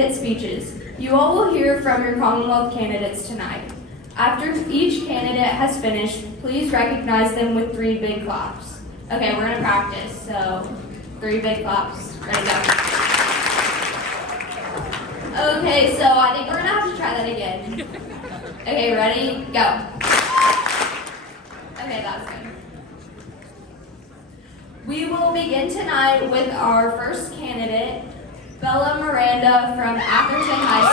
candidate speeches. You all will hear from your Commonwealth candidates tonight. After each candidate has finished, please recognize them with 3 big claps. Okay, we're gonna practice, so 3 big claps. Ready, go. Okay, so I think we're gonna have to try that again. Okay, ready, go. Okay, that was good. We will begin tonight with our first candidate, Bella Miranda from Atherton High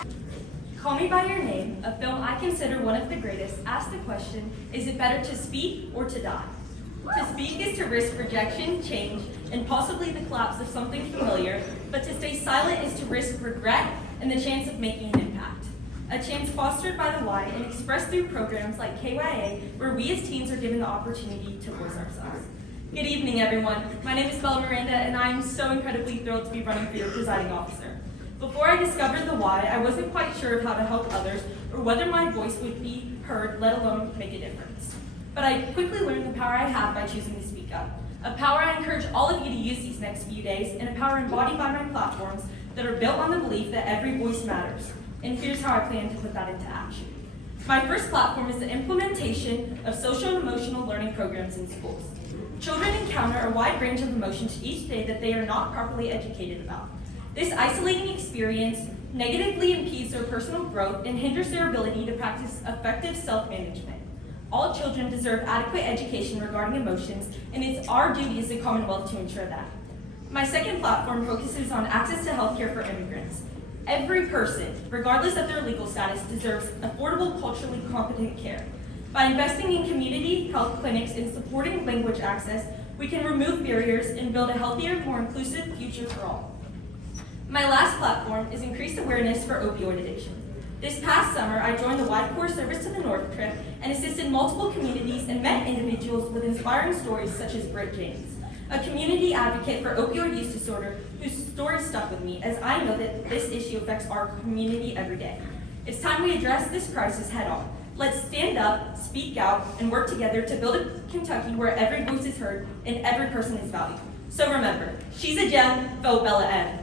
School. Call Me By Your Name, a film I consider one of the greatest, asks the question, is it better to speak or to die? To speak is to risk rejection, change, and possibly the collapse of something familiar, but to stay silent is to risk regret and the chance of making an impact. A chance fostered by the Y and expressed through programs like KYA, where we as teens are given the opportunity to voice ourselves. Good evening, everyone. My name is Bella Miranda, and I am so incredibly thrilled to be running for your presiding officer. Before I discovered the Y, I wasn't quite sure of how to help others or whether my voice would be heard, let alone make a difference. But I quickly learned the power I have by choosing to speak up. A power I encourage all of you to use these next few days, and a power embodied by my platforms that are built on the belief that every voice matters. And here's how I plan to put that into action. My first platform is the implementation of social and emotional learning programs in schools. Children encounter a wide range of emotions each day that they are not properly educated about. This isolating experience negatively impedes their personal growth and hinders their ability to practice effective self-management. All children deserve adequate education regarding emotions, and it's our duty as the Commonwealth to ensure that. My second platform focuses on access to healthcare for immigrants. Every person, regardless of their legal status, deserves affordable, culturally competent care. By investing in community health clinics and supporting language access, we can remove barriers and build a healthier, more inclusive future for all. My last platform is increased awareness for opioid addiction. This past summer, I joined the Wide Corps Service to the North trip and assisted multiple communities and met individuals with inspiring stories such as Britt James, a community advocate for opioid use disorder whose story stuck with me, as I know that this issue affects our community every day. It's time we address this crisis head on. Let's stand up, speak out, and work together to build a Kentucky where every voice is heard and every person is valued. So remember, she's a gem, vote Bella M.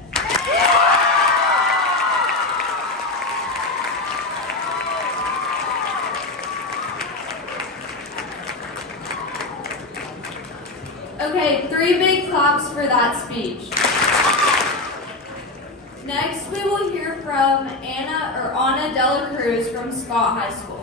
Okay, 3 big claps for that speech. Next, we will hear from Anna Dela Cruz from Scott High School.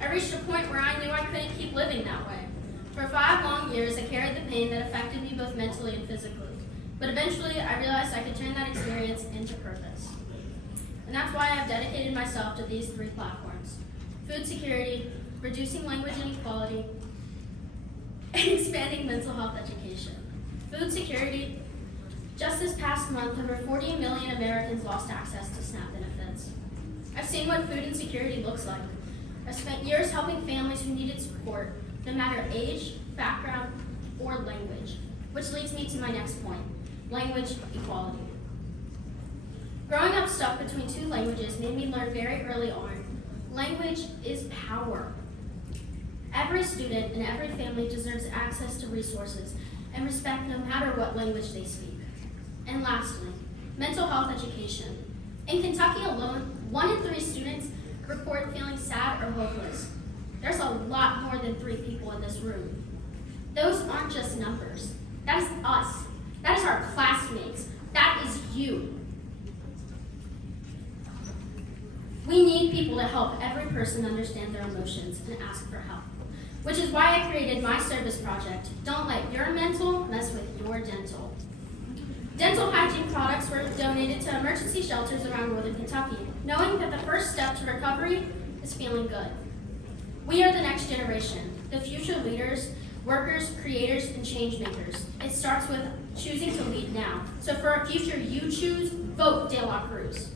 I reached a point where I knew I couldn't keep living that way. For 5 long years, I carried the pain that affected me both mentally and physically. But eventually, I realized I could turn that experience into purpose. And that's why I've dedicated myself to these 3 platforms: food security, reducing language inequality, and expanding mental health education. Food security: just this past month, over 40 million Americans lost access to SNAP benefits. I've seen what food insecurity looks like. I've spent years helping families who needed support, no matter age, background, or language, which leads me to my next point: language equality. Growing up stuck between 2 languages made me learn very early on, language is power. Every student and every family deserves access to resources and respect no matter what language they speak. And lastly, mental health education. In Kentucky alone, 1 in 3 students report feeling sad or hopeless. There's a lot more than 3 people in this room. Those aren't just numbers. That is us. That is our classmates. That is you. We need people to help every person understand their emotions and ask for help, which is why I created my service project, Don't Let Your Mental Mess With Your Dental. Dental hygiene products were donated to emergency shelters around northern Kentucky, knowing that the first step to recovery is feeling good. We are the next generation, the future leaders, workers, creators, and change makers. It starts with choosing to lead now. So for a future you choose, vote De La Cruz.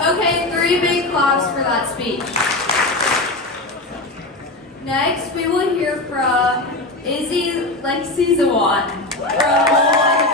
Okay, 3 big claps for that speech. Next, we will hear from Izzy Lexizawat from Commonwealth.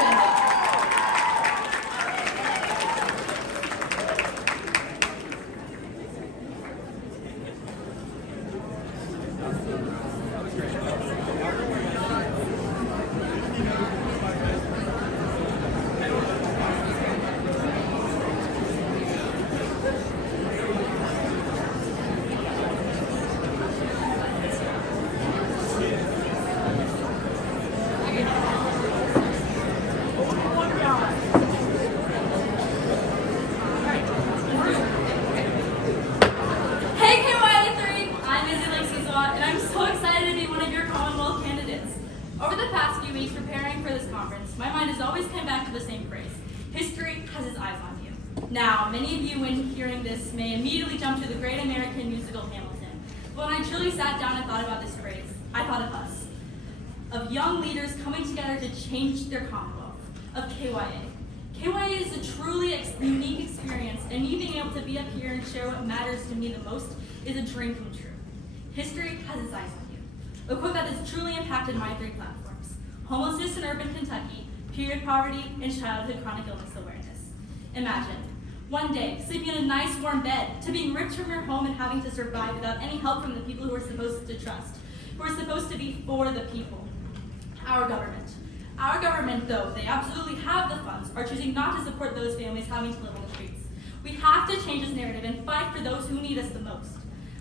Hey KY83, I'm Izzy Lexizawat, and I'm so excited to be one of your Commonwealth candidates. Over the past few weeks preparing for this conference, my mind has always come back to the same phrase: history has its eyes on you. Now, many of you, when hearing this, may immediately jump to the great American musical Hamilton. But when I truly sat down and thought about this phrase, I thought of us, of young leaders coming together to change their Commonwealth, of KYA. KYA is a truly unique experience, and me being able to be up here and share what matters to me the most is a dream come true. History has its eyes on you. A quote that has truly impacted my 3 platforms: homelessness in urban Kentucky, period poverty, and childhood chronic illness awareness. Imagine, one day, sleeping in a nice warm bed, to being ripped from your home and having to survive without any help from the people who are supposed to trust, who are supposed to be for the people. Our government. Our government, though they absolutely have the funds, are choosing not to support those families having to live on the streets. We have to change this narrative and fight for those who need us the most.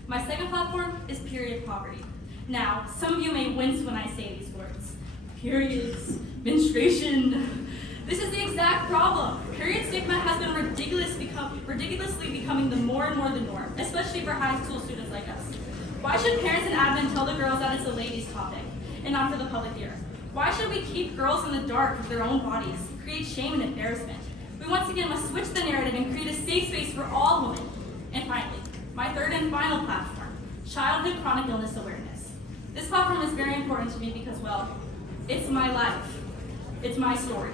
My second platform is period poverty. Now, some of you may wince when I say these words. Periods, menstruation. This is the exact problem. Period stigma has been ridiculously becoming more and more the norm, especially for high school students like us. Why should parents and admin tell the girls that it's a ladies' topic and not for the public ear? Why should we keep girls in the dark with their own bodies, create shame and embarrassment? We once again must switch the narrative and create a safe space for all women. And finally, my third and final platform, childhood chronic illness awareness. This platform is very important to me because, well, it's my life. It's my story.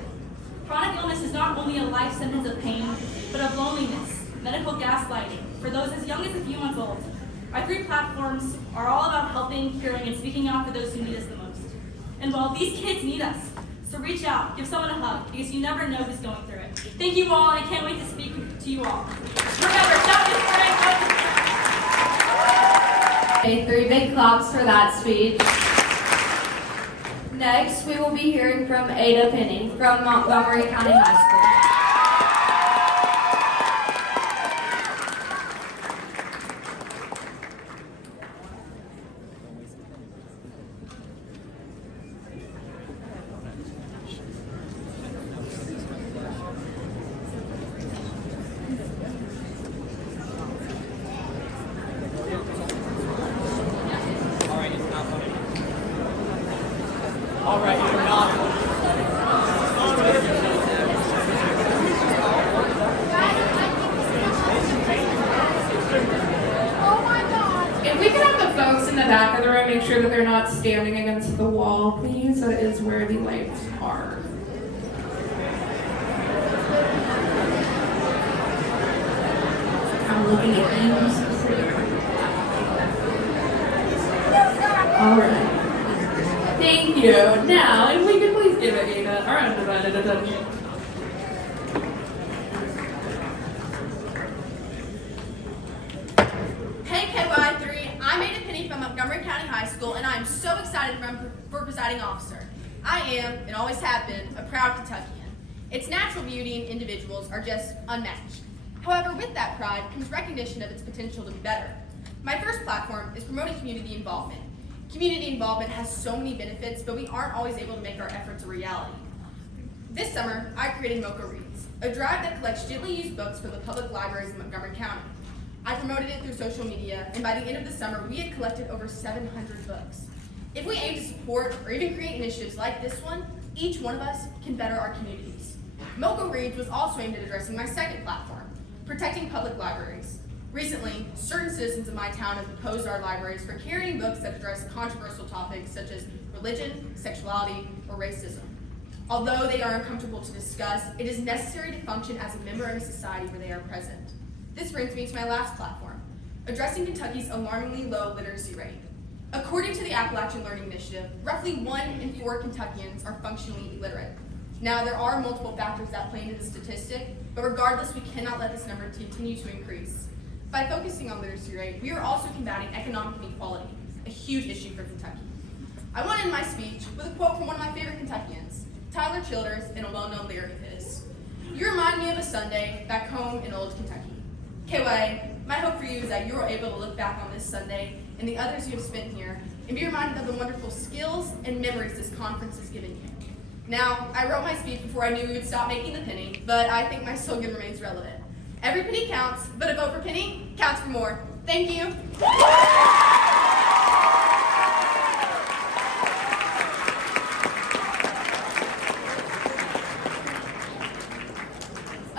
Chronic illness is not only a life sentence of pain, but of loneliness, medical gaslighting, for those as young as a few months old. Our 3 platforms are all about helping, curing, and speaking out for those who need us the most. And well, these kids need us. So reach out, give someone a hug, because you never know who's going through it. Thank you all, and I can't wait to speak to you all. Remember, shout this for Okay, 3 big claps for that speech. Next, we will be hearing from Ada Penny from Montgomery County High School. If we could have the folks in the back of the room make sure that they're not standing against the wall, please. That is where the lights are. I'm looking at you specifically. you. Now, if we could please give a round of attention. Hey KY3, I'm Ada Penny from Montgomery County High School, and I'm so excited to run for presiding officer. I am, and always have been, a proud Kentuckian. Its natural beauty and individuals are just unmatched. However, with that pride comes recognition of its potential to be better. My first platform is promoting community involvement. Community involvement has so many benefits, but we aren't always able to make our efforts a reality. This summer, I created Mocha Reads, a drive that collects gently used books from the public libraries in Montgomery County. I promoted it through social media, and by the end of the summer, we had collected over 700 books. If we aim to support or even create initiatives like this one, each one of us can better our communities. Mocha Reads was also aimed at addressing my second platform, protecting public libraries. Recently, certain citizens of my town have opposed our libraries for carrying books that address controversial topics such as religion, sexuality, or racism. Although they are uncomfortable to discuss, it is necessary to function as a member of a society where they are present. This brings me to my last platform, addressing Kentucky's alarmingly low literacy rate. According to the Appalachian Learning Initiative, roughly 1 in 4 Kentuckians are functionally illiterate. Now, there are multiple factors that play into the statistic, but regardless, we cannot let this number continue to increase. By focusing on literacy rate, we are also combating economic inequality, a huge issue for Kentucky. I want to end my speech with a quote from one of my favorite Kentuckians, Tyler Childers, in a well-known lyric of his. You remind me of a Sunday back home in old Kentucky. KY, my hope for you is that you are able to look back on this Sunday and the others you have spent here and be reminded of the wonderful skills and memories this conference has given you. Now, I wrote my speech before I knew we would stop making the penny, but I think my slogan remains relevant. Every penny counts, but a vote for penny counts for more. Thank you.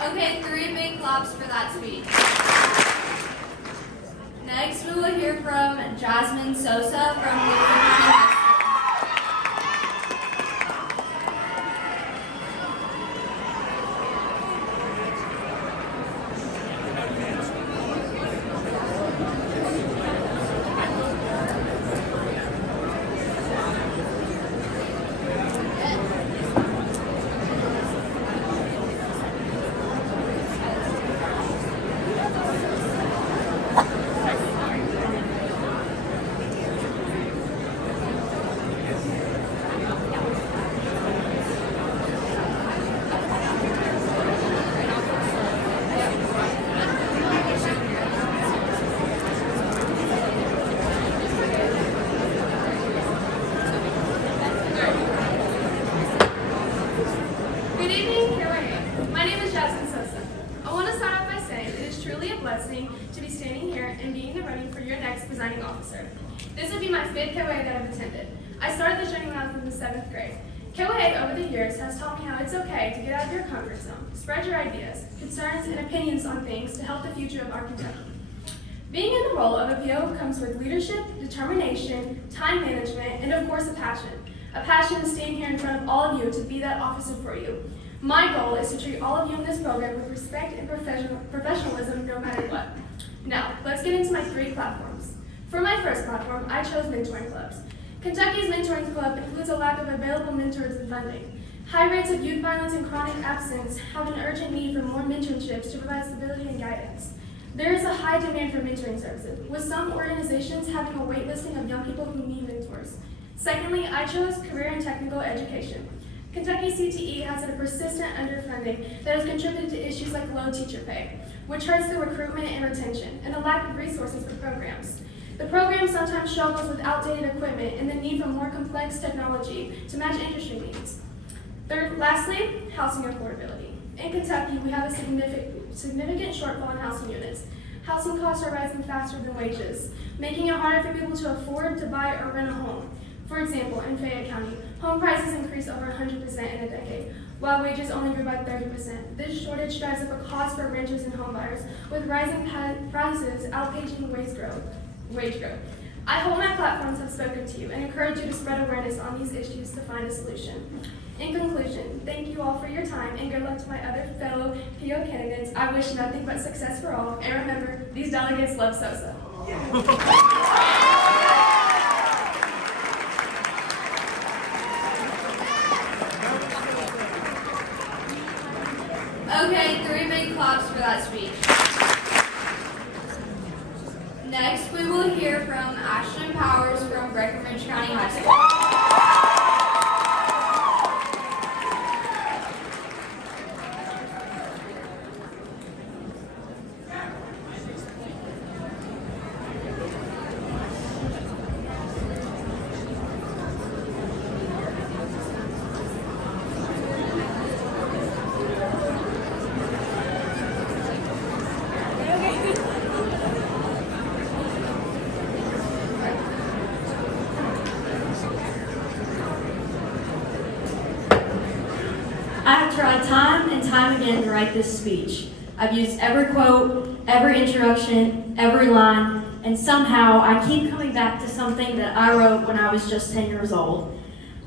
Okay, 3 big claps for that speech. Next, we will hear from Jasmine Sosa from Liberty High School. to be standing here and being in the running for your next presiding officer. This will be my 5th KOA that I've attended. I started this journey when I was in the 7th grade. KOA over the years has taught me how it's okay to get out of your comfort zone, spread your ideas, concerns, and opinions on things to help the future of our Kentucky. Being in the role of a PO comes with leadership, determination, time management, and of course a passion. A passion to stand here in front of all of you to be that officer for you. My goal is to treat all of you in this program with respect and professionalism no matter what. Now, let's get into my 3 platforms. For my first platform, I chose mentoring clubs. Kentucky's mentoring club includes a lack of available mentors and funding. High rates of youth violence and chronic absence have an urgent need for more mentorships to provide stability and guidance. There is a high demand for mentoring services, with some organizations having a wait listing of young people who need mentors. Secondly, I chose career and technical education. Kentucky CTE has a persistent underfunding that has contributed to issues like low teacher pay, which hurts the recruitment and retention, and a lack of resources for programs. The program sometimes struggles with outdated equipment and the need for more complex technology to match industry needs. Lastly, housing affordability. In Kentucky, we have a significant shortfall in housing units. Housing costs are rising faster than wages, making it harder for people to afford to buy or rent a home. For example, in Fayette County, home prices increased over 100% in a decade, while wages only grew by 30%. This shortage drives up a cost for renters and homebuyers, with rising prices outpacing wage growth. I hope my platforms have spoken to you and encourage you to spread awareness on these issues to find a solution. In conclusion, thank you all for your time and good luck to my other fellow PO candidates. I wish nothing but success for all, and remember, these delegates love Sosa. Okay, 3 big claps for that speech. Next, we will hear from Ashton Powers from Breckenridge County High School. I have tried time and time again to write this speech. I've used every quote, every introduction, every line, and somehow I keep coming back to something that I wrote when I was just 10 years old.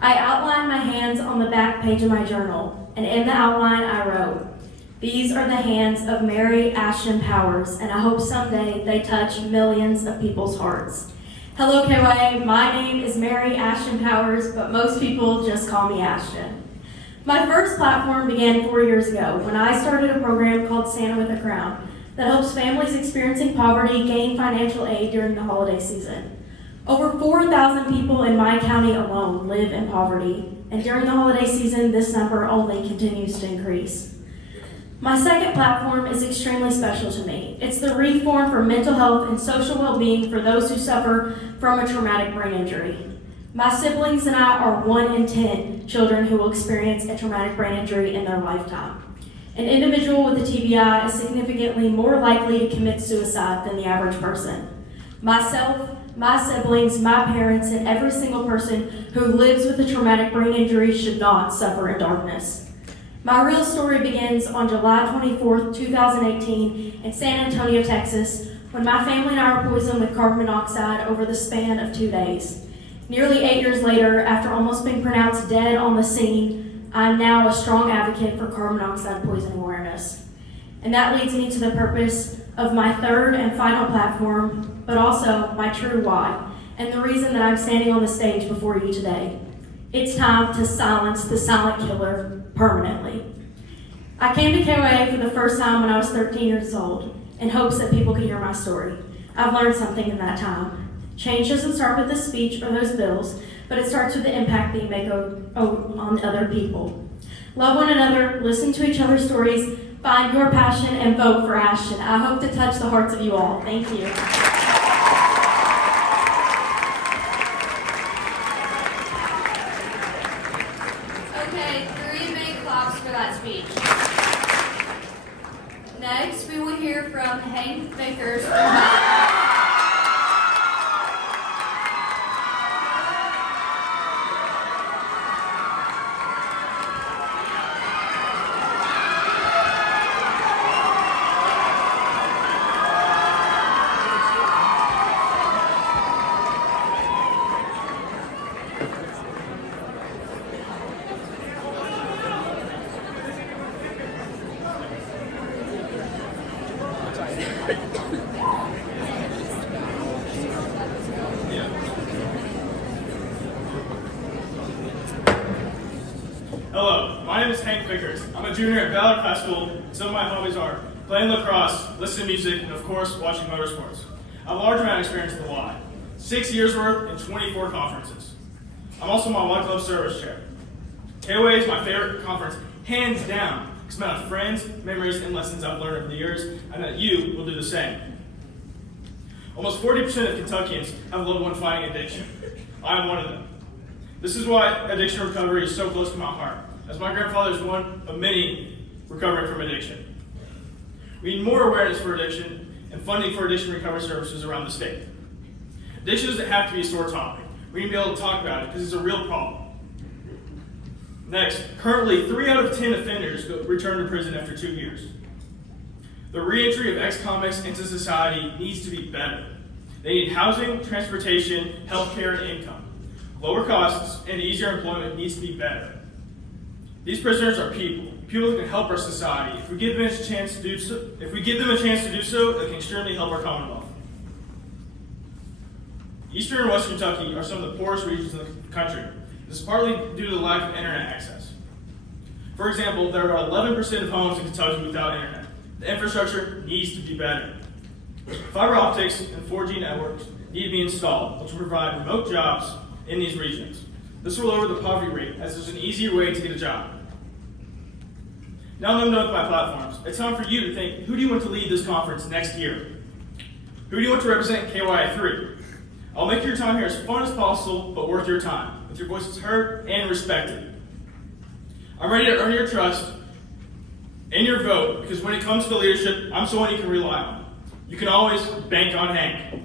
I outlined my hands on the back page of my journal, and in the outline I wrote, "These are the hands of Mary Ashton Powers, and I hope someday they touch millions of people's hearts." Hello, KYA. My name is Mary Ashton Powers, but most people just call me Ashton. My first platform began 4 years ago when I started a program called Santa with a Crown that helps families experiencing poverty gain financial aid during the holiday season. Over 4,000 people in my county alone live in poverty, and during the holiday season, this number only continues to increase. My second platform is extremely special to me. It's the Reform for Mental Health and Social Well-Being for those who suffer from a traumatic brain injury. My siblings and I are 1 in 10 children who will experience a traumatic brain injury in their lifetime. An individual with a TBI is significantly more likely to commit suicide than the average person. Myself, my siblings, my parents, and every single person who lives with a traumatic brain injury should not suffer in darkness. My real story begins on July 24th, 2018 in San Antonio, Texas, when my family and I were poisoned with carbon monoxide over the span of 2 days. Nearly 8 years later, after almost being pronounced dead on the scene, I am now a strong advocate for carbon monoxide poisoning awareness. And that leads me to the purpose of my third and final platform, but also my true why, and the reason that I'm standing on the stage before you today. It's time to silence the silent killer permanently. I came to KOA for the first time when I was 13 years old in hopes that people could hear my story. I've learned something in that time. Change doesn't start with a speech or those bills, but it starts with the impact that you make on other people. Love one another, listen to each other's stories, find your passion, and vote for Ashton. I hope to touch the hearts of you all. Thank you. Okay, 3 big claps for that speech. Next, we will hear from Hank Vickers from Hello, my name is Hank Vickers. I'm a junior at Ballard High School, and some of my hobbies are playing lacrosse, listening to music, and of course, watching motorsports. I have a large amount of experience at the Y, 6 years worth and 24 conferences. I'm also my Y Club service chair. KOA is my favorite conference, hands down, because the amount of friends, memories, and lessons I've learned over the years, and that you will do the same. Almost 40% of Kentuckians have a loved one fighting addiction. I am one of them. This is why addiction recovery is so close to my heart, as my grandfather is one of many recovering from addiction. We need more awareness for addiction and funding for addiction recovery services around the state. Addiction doesn't have to be a sore topic. We need to be able to talk about it because it's a real problem. Next, currently 3 out of 10 offenders return to prison after 2 years. The reentry of ex-convicts into society needs to be better. They need housing, transportation, healthcare, and income. Lower costs and easier employment needs to be better. These prisoners are people who can help our society. If we give them a chance to do so, it can extremely help our Commonwealth. Eastern and Western Kentucky are some of the poorest regions in the country. This is partly due to the lack of internet access. For example, there are about 11% of homes in Kentucky without internet. The infrastructure needs to be better. Fiber optics and 4G networks need to be installed, which will provide remote jobs in these regions. This will lower the poverty rate, as there's an easier way to get a job. Now that I'm done with my platforms, it's time for you to think, who do you want to lead this conference next year? Who do you want to represent KYI3? I'll make your time here as fun as possible, but worth your time, with your voices heard and respected. I'm ready to earn your trust and your vote, because when it comes to the leadership, I'm someone you can rely on. You can always bank on Hank.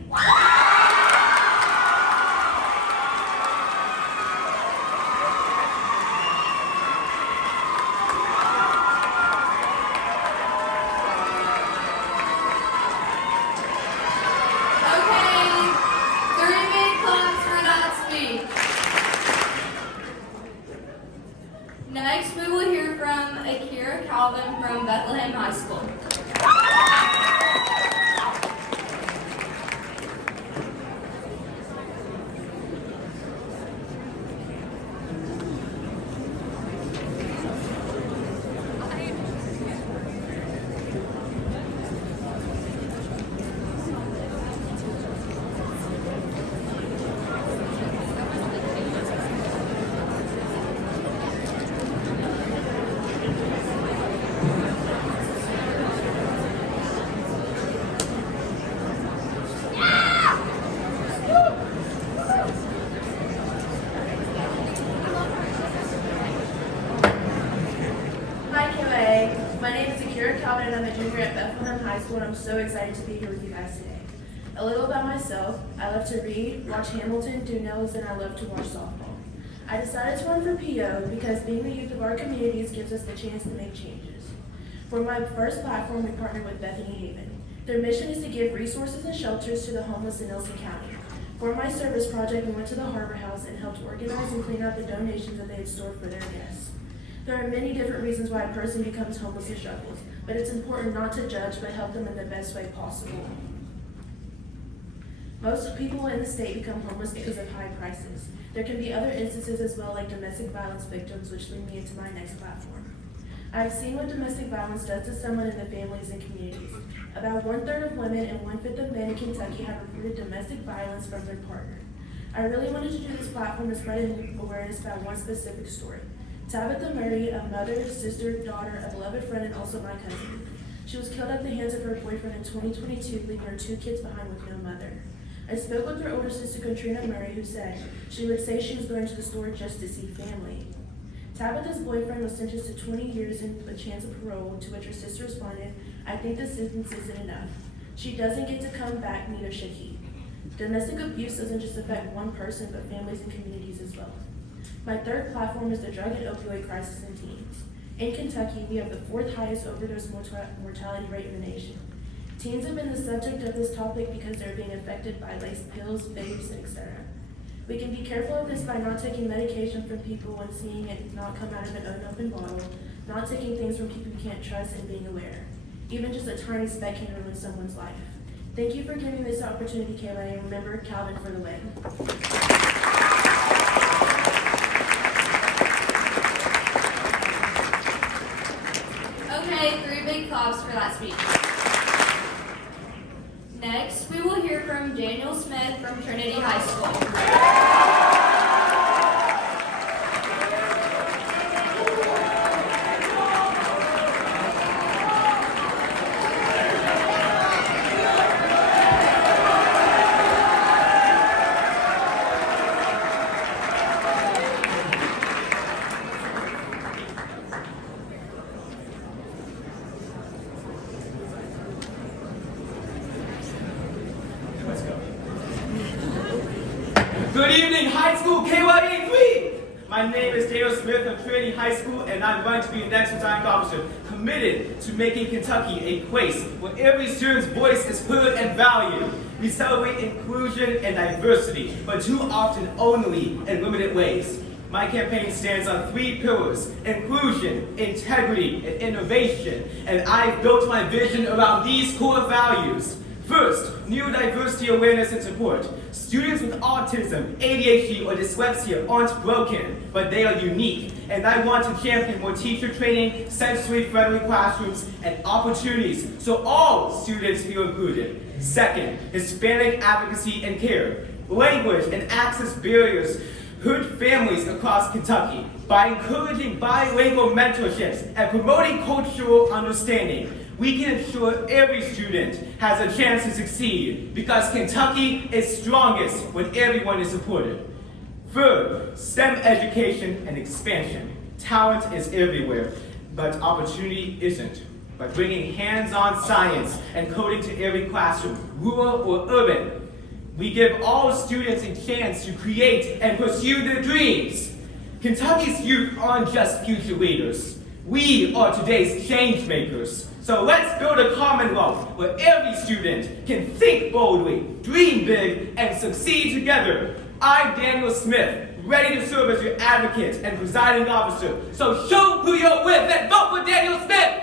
Next, we will hear from Akira Calvin from Bethlehem High School. Calvin, and I'm a junior at Bethlehem High School, and I'm so excited to be here with you guys today. A little about myself: I love to read, watch Hamilton, do nails, and I love to watch softball. I decided to run for PO because being the youth of our communities gives us the chance to make changes. For my first platform, we partnered with Bethany Haven. Their mission is to give resources and shelters to the homeless in Nelson County. For my service project, we went to the Harbor House and helped organize and clean out the donations that they had stored for their guests. There are many different reasons why a person becomes homeless and struggles, but it's important not to judge, but help them in the best way possible. Most people in the state become homeless because of high prices. There can be other instances as well, like domestic violence victims, which lead me into my next platform. I've seen what domestic violence does to someone in the families and communities. About 1/3 of women and 1/5 of men in Kentucky have reported domestic violence from their partner. I really wanted to do this platform to spread awareness about one specific story. Tabitha Murray, a mother, sister, daughter, a beloved friend, and also my cousin. She was killed at the hands of her boyfriend in 2022, leaving her 2 kids behind with no mother. I spoke with her older sister, Katrina Murray, who said she would say she was going to the store just to see family. Tabitha's boyfriend was sentenced to 20 years and a chance of parole, to which her sister responded, "I think the sentence isn't enough. She doesn't get to come back, neither should he." Domestic abuse doesn't just affect one person, but families and communities as well. My third platform is the drug and opioid crisis in teens. In Kentucky, we have the 4th highest overdose mortality rate in the nation. Teens have been the subject of this topic because they're being affected by laced pills, vapes, etc. We can be careful of this by not taking medication from people when seeing it not come out of an unopened bottle, not taking things from people you can't trust, and being aware. Even just a tiny speck can ruin someone's life. Thank you for giving me this opportunity, Kayla, and remember Calvin for the win. Okay, 3 big claps for that speech. Next, we will hear from Daniel Smith from Trinity High School. Good evening, high school KYA3! My name is Daniel Smith of Trinity High School, and I'm going to be the next presiding officer, committed to making Kentucky a place where every student's voice is heard and valued. We celebrate inclusion and diversity, but too often only in limited ways. My campaign stands on 3 pillars: inclusion, integrity, and innovation, and I've built my vision around these core values. First, neurodiversity awareness and support. Students with autism, ADHD, or dyslexia aren't broken, but they are unique. And I want to champion more teacher training, sensory-friendly classrooms, and opportunities so all students feel included. Second, Hispanic advocacy and care. Language and access barriers hurt families across Kentucky. By encouraging bilingual mentorships and promoting cultural understanding, we can ensure every student has a chance to succeed because Kentucky is strongest when everyone is supported. Third, STEM education and expansion. Talent is everywhere, but opportunity isn't. By bringing hands-on science and coding to every classroom, rural or urban, we give all students a chance to create and pursue their dreams. Kentucky's youth aren't just future leaders. We are today's change makers. So let's build a Commonwealth where every student can think boldly, dream big, and succeed together. I'm Daniel Smith, ready to serve as your advocate and presiding officer. So show who you're with and vote for Daniel Smith!